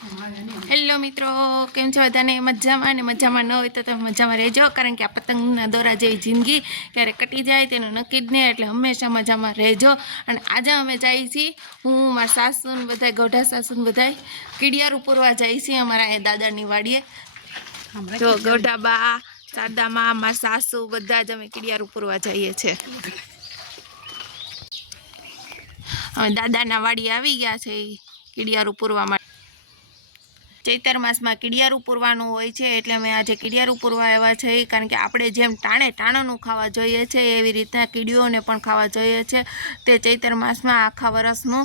Hello મિત્રો, કેમ છો બધાને? મજામાં ને મજામાં ન હોય તો તમે મજામાં રહેજો, કારણ કે આ પતંગના દોરા જેવી જિંદગી ક્યારે કટી જાય તેનું નક્કી જ નહીં, એટલે હંમેશા મજામાં રહેજો. અને આજે અમે જઈએ છીએ, હું મારા સાસુ ને બધા ગઢા સાસુ ને બધા કીડિયારું પૂરવા જઈએ છીએ અમારા અહીંયા દાદાની વાડીએ. જો ગઢા બા, શારદામાં, મારા સાસુ બધા જ અમે કીડિયારું પૂરવા જઈએ છીએ. અમે દાદાના વાડી આવી ગયા છે કીડિયારું પૂરવા માટે. ચૈતર માસમાં કીડિયારું પૂરવાનું હોય છે, એટલે અમે આજે કીડિયારું પૂરવા આવ્યા છીએ, કારણ કે આપણે જેમ ટાણું ખાવા જોઈએ છે એવી રીતના કીડીઓને પણ ખાવા જોઈએ છે. તે ચૈતર માસમાં આખા વર્ષનું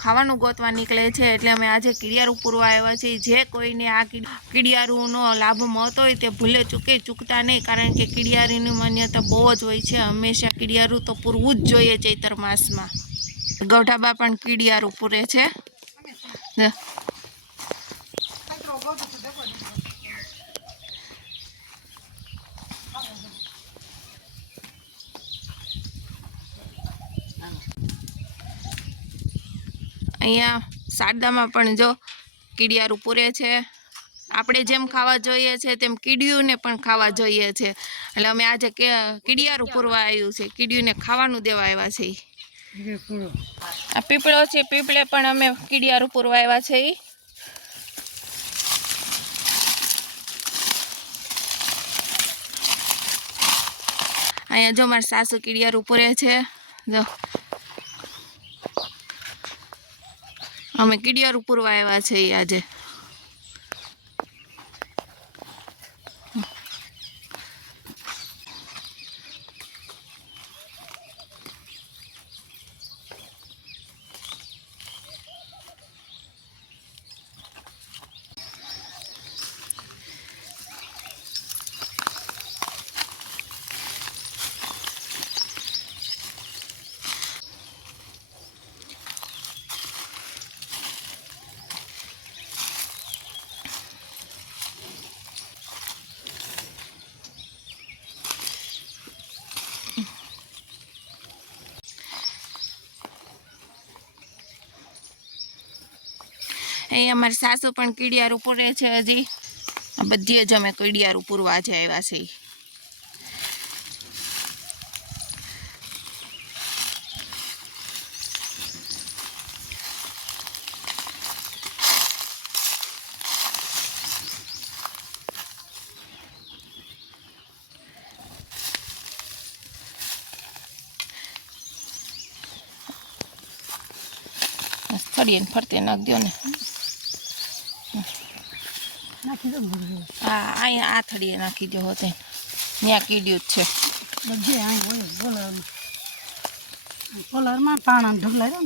ખાવાનું ગોતવા નીકળે છે, એટલે અમે આજે કીડિયારું પૂરવા આવ્યા છીએ. જે કોઈને આ કીડિયારુંનો લાભ મળતો હોય તે ભૂલે ચૂકતા નહીં, કારણ કે કીડિયારીની માન્યતા બહુ જ હોય છે. હંમેશા કીડિયારું તો પૂરવું જ જોઈએ ચૈતર માસમાં. ગૌઠાબા પણ કીડિયારું પૂરે છે. અહીંયા શારદામાં પણ જો કીડિયારું પૂરે છે. આપણે જેમ ખાવા જોઈએ છે તેમ કીડીઓને પણ ખાવા જોઈએ છે, એટલે અમે આજે કીડિયારું પૂરવા આવ્યું છે, કીડીઓને ખાવાનું દેવા આવ્યા છે. આ પીપળો છે, પીપળે પણ અમે કીડિયારું પૂરવા આવ્યા છે. અહીંયા જો મારા સાસુ કીડિયારું પૂરે છે. જો અમે કીડિયારું પૂરવા આવ્યા છે આજે. અહીં અમારી સાસુ પણ કીડિયારું પૂરે છે. હજી બધી જ અમે કીડિયારું પૂરવા આજે આવ્યા છે. ફરીને ફરતે નાખ દો ને. હા, અહીંયા આ થળીએ નાખી દો હોતે, ત્યાં કીડ્યું જ છે. પોલારમાં પાણા ઢગલા રહ્યો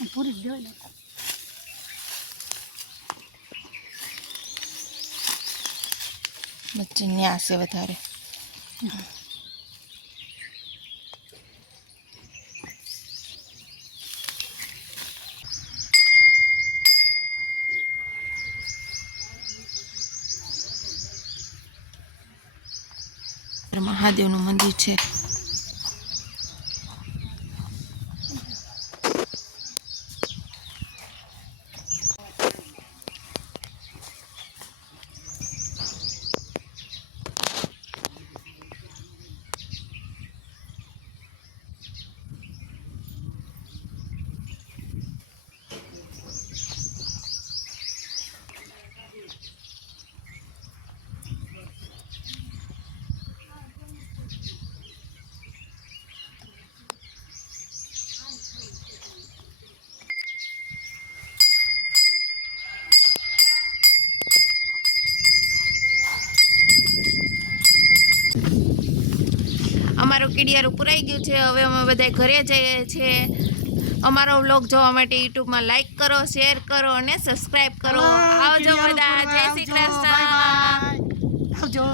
ને પૂરી જ જોઈ બચ્ચે ન્યા છે વધારે. મહાદેવનું મંદિર છે. અમારું કીડિયારું પૂરાઈ ગયું છે. હવે અમે બધા ઘરે જઈએ છીએ. અમારો વ્લોગ જોવા માટે યુટ્યુબમાં લાઈક કરો, શેર કરો અને સબસ્ક્રાઈબ કરો. આવજો બધા. જય શ્રી કૃષ્ણ. આવજો.